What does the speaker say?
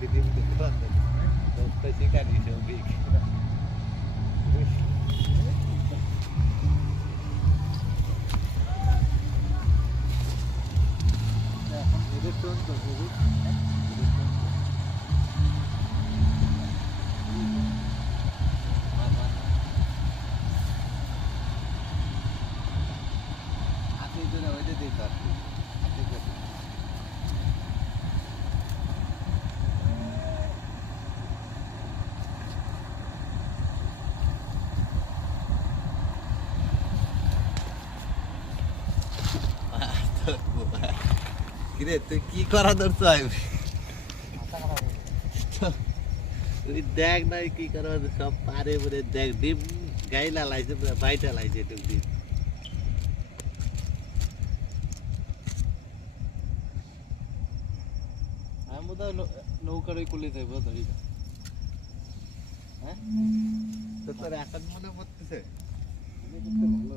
video করতে পারবেন দশটা শিকারি সৌভিক এখন এদের টোন তো সৌভিক হাতে ধরে ওইটা দিতে আর কি হাতে ধরে কিরে তুই কি করা ধরছ তুই দেখ নাই কি করা সব পারে বলে দেখ ডিম গাইলা লাইছে বাইটা লাইছে একটু ডিম আমি বোধ হয় নৌকার ওই কুলি যাইব ধরি হ্যাঁ তো তোর এখন মনে পড়তেছে ভালো